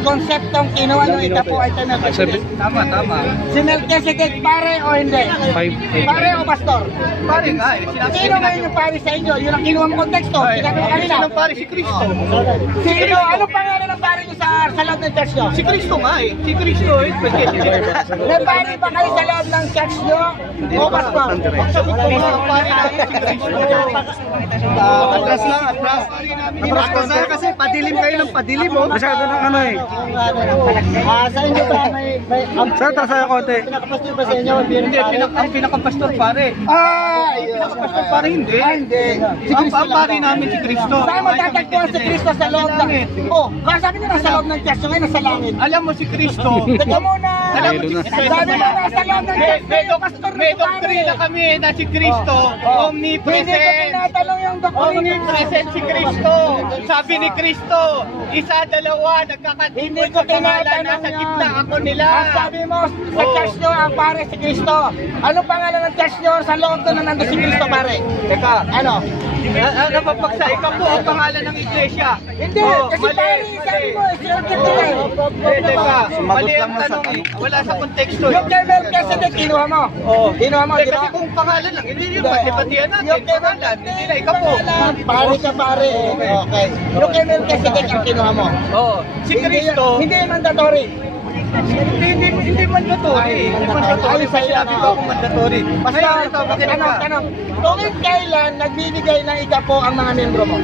konseptong kinuha nung ikapo ay kay Melchizedek? Tama. Si Melchizedek pare o hindi? Pare o pastor? Pare nga eh. Sino ngayon yung pare sa inyo? Yun ang kinuha mong konteksto. Sinabi mo kanina. Sinong pare? Si Kristo. Sino? Anong pangalan ng pare nyo sa loob ng church nyo? Si Kristo nga eh. Si Kristo eh. May pare ba kayo sa loob ng church nyo? O pastor? Ang pare namin si Kristo. Atras lang, atras. Atras kasi padilim kayo ng padilim oh. Masyado ng ano eh. Sa inyo ba may Saan tayo sa'yo konti? pinakapastor ba sa inyo? Hindi, ang pinakapastor pare. Pinakapastor pare hindi. Hindi. Ang pare namin si Kristo. Saan mo tatagpuan si Kristo sa loob ng... Oh, sabi niyo nasa loob ng church nyo ngayon, nasa langit. Alam mo si Kristo. Teka muna. Alam mo si Sabi mo nasa loob ng church nyo, pastor May na pare. doktrina kami na si Kristo. Hindi ko Omnipresent. tinatanong yung doktrina. Omnipresent si Kristo. Sabi ni Kristo, isa, dalawa, nagkakatipon sa pangalan, nasa gitna ako nila. Ang sabi mo sa church nyo, ang pare si Kristo. Anong pangalan ng church nyo sa loob doon na nandun si Kristo pare? Teka, Ano? napapagsa, ikaw po ang pangalan ng iglesia. Hindi, kasi mali, pare, sabi mo, sinakit nila eh. Teka, mali ang tanong eh. Wala sa konteksto eh. Yung kay Melchizedek, kinuha mo. Kinuha mo, di ba? Kasi kung pangalan lang, hindi yung pati-patihan natin. Yung kay Pangalan, hindi na ikaw po. Pare ka pare eh. Okay. Yung kay Melchizedek ang kinuha mo. Oo. Si Kristo, Hindi mandatory. hindi mandatory. Hindi mandatory. Ayun sa'yo, Sinabi ko akong mandatory. Ngayon ito, makinig ka. Tanong. Tuwing kailan nagbibigay ng ikapo ang mga membro mo?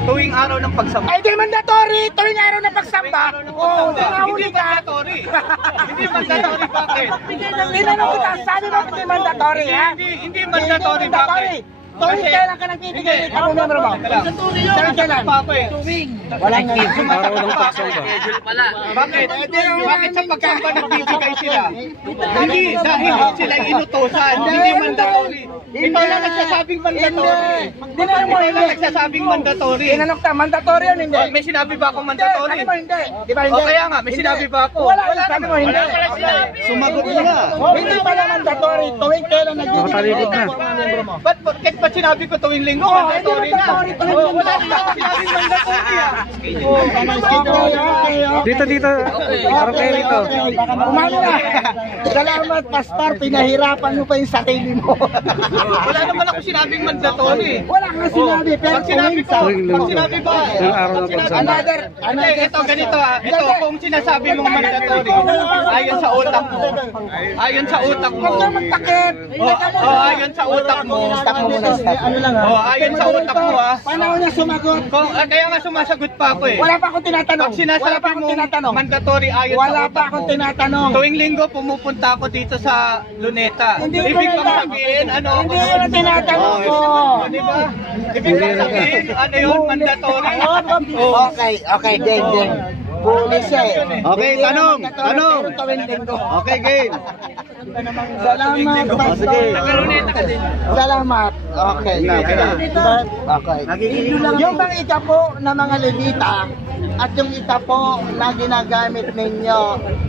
Tuwing araw ng pagsamba. Ay, di mandatory! Tuwing araw ng pagsamba! Oo, Hindi tinahuli ka! mandatory. Hindi mandatory, bakit? Tinanong kita, sabi mo hindi mandatory, ha? Hindi mandatory, bakit? Tuwing kailan ka nagbibigay ng ikapo membro mo? Tuwing kailan? Walang Araw ng pagsamba. Bakit? Bakit sa pagsamba nagbibigay sila? Hindi, dahil sila inutosan. Hindi mandatory. Ikaw lang nagsasabing mandatory. Tinanong mo Ikaw lang hindi. nagsasabing mandatory. Tinanong ka, mandatory yun hindi? May sinabi ba akong Hindi, mandatory? sabi mo hindi. Di ba hindi? O kaya nga, may sinabi ba ako? Wala, sabi mo hindi. Sumagot mo na. Hindi pala mandatory. Tuwing kailan nagbibigay Nakatalikod ng na. ikapo ang mga membro mo? Ba't sinabi ko tuwing linggo? Mandatory na. mandatory, tuwing Oh, linggo. wala na ako sinabing mandatory ah. Dito. Araw kayo rito. Umano na. Salamat, Pastor. Pinahirapan mo pa yung sarili mo. Wala naman ako sinabing mandatory. Wala kang sinabi, pero Pag sinabi ko, pag sinabi ba? Yung araw ng pagsamba. Hindi, ito ganito ah. Ito kung sinasabi mong mandatory, ayon sa utak mo. Ayon sa utak mo. Huwag kang magtakip. Ayon sa utak mo. Stop mo muna, stop. Ano lang ha? Ayon sa utak mo ah. Panahon niya sumagot. Kaya nga sumasagot pa ako eh. Wala pa akong tinatanong. Pag sinasabi mo mandatory ayon sa Wala utak pa akong mo. tinatanong. Tuwing linggo pumupunta ako dito sa Luneta. Hindi Ibig ko bang na- sabihin ano? Hindi ko na tinatanong ko. Di ba? Ibig bang sabihin ano yun? Mandatory. Okay, game. Huli siya eh. Okay, Hindi tanong, naman mandatory, tanong. pero tuwing linggo. Okay, game. Salamat, Pastor. Salamat. Okay. Okay. Yung bang ikapo na mga Levita at yung ikapo na ginagamit ninyo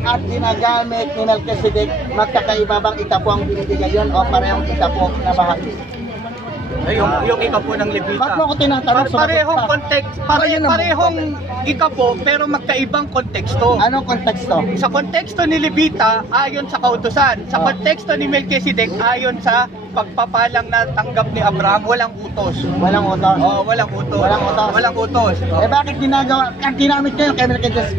at ginagamit ni Melchizedek, magkakaiba bang ikapo ang binibigay yun o parehong ikapo na bahagi? Ay, yung ikapo ng Levita. Ba't mo ako tinatanong? Parehong Sumagot ka. context, Ayun naman. parehong ikapo pero magkaibang konteksto. Anong konteksto? Sa konteksto ni Levita, ayon sa kautusan. Sa konteksto ni Melchizedek, ayon sa pagpapalang na tanggap ni Abraham, walang utos. Walang utos. Oh, walang utos. Walang utos. Walang utos. Eh bakit ginagawa, ang ginamit nyo yung kay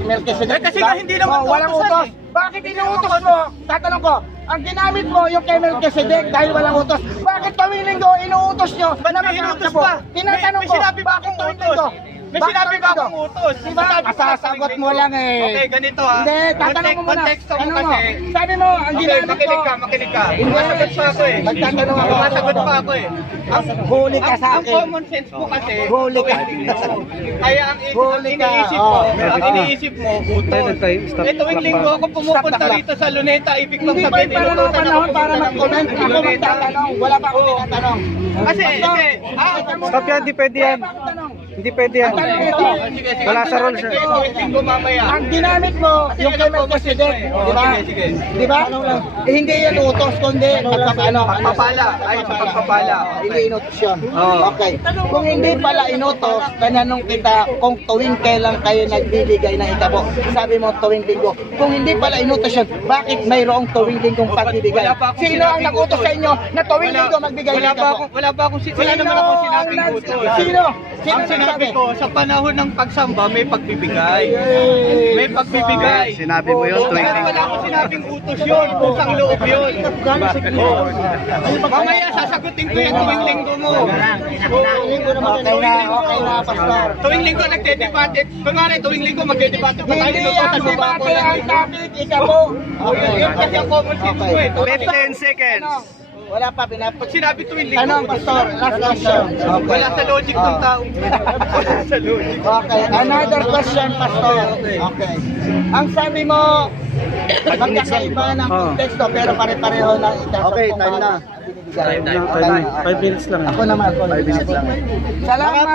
Melchizedek? Eh, kasi nga hindi naman walang utusan utos. Bakit inuutos mo? Tatanong ko, ang ginamit mo yung kay Melchizedek dahil walang utos. Bakit tuwing linggo inuutos nyo? Ba't may inutos pa? Tinatanong May ko, sinabi ba bakit akong tuwing utos? linggo? May Bakit sinabi tuwing ba linggo? akong utos? Diba? Sasagot mo lang eh. Okay, ganito ah. Hindi, tatanong mo muna. Konteksto mo Ano kasi. Sabi mo, ang Okay, ginamit makinig mo. ka, makinig ka. Sumasagot pa ako eh. Magtatanong ako. Sumasagot pa ako eh. Huli ka sa Ang akin. common sense mo kasi, Huli ka. kaya ang Huli ka. iniisip mo, Oh. ang iniisip mo, utos. Stop. Eh, tuwing linggo ako pumupunta Stop. rito sa Luneta, ibig bang Hindi pa sabihin, yung panahon inutosan panahon ako para pumunta mag-comment. dito sa Ako Luneta? magtatanong. Wala pa akong tinatanong. Kasi, Pastor, hindi. Stop yan, di pwede yan. Wala pa akong tanong. Hindi pwede yan. Wala sa rules. Tuwing linggo mamaya. Ang ginamit mo, yung kay Melchizedek, di ba? Di ba? Eh, hindi yan utos, kundi Pagpapala. Ay, sa pagpapala. Hindi inutos yun. Okay. Kung hindi pala inutos, tananong kita kung tuwing kailan kayo nagbibigay ng itabo. Sabi mo tuwing linggo. Kung hindi pala inutos yun, bakit mayroong tuwing linggong pagbibigay? Sino ang nagutos sa inyo na tuwing linggo magbigay ng itabo? Wala naman ako sinabing utos. Sino? Sino Ang sinabi ko, sa panahon ng pagsamba, may pagbibigay. May pagbibigay. Sinabi mo yun tuwing Pero wala akong sinabing utos yun, pusang loob yun. Mamaya sasagutin ko yung tuwing linggo mo. Okay na, pastor. Tuwing linggo nagdedebate. Kunwari, tuwing linggo magdedebate pa tayo Hindi nito ang sa lupa ko debate ng ang linggo. topic, itabo. Yun kasi ang common sense ko eh. 15 seconds. Wala pa pinap. Pag sinabi tuwing linggo, Tanong, pastor, last question. wala sa logic ng tao. Wala sa logic. Okay, another question, pastor. Okay. Ang sabi mo, magkakaiba ng konteksto pero pare-pareho ng itasok. Okay, time na. Time Time na. 5 minutes lang. Ako naman. 5 minutes lang. Salamat.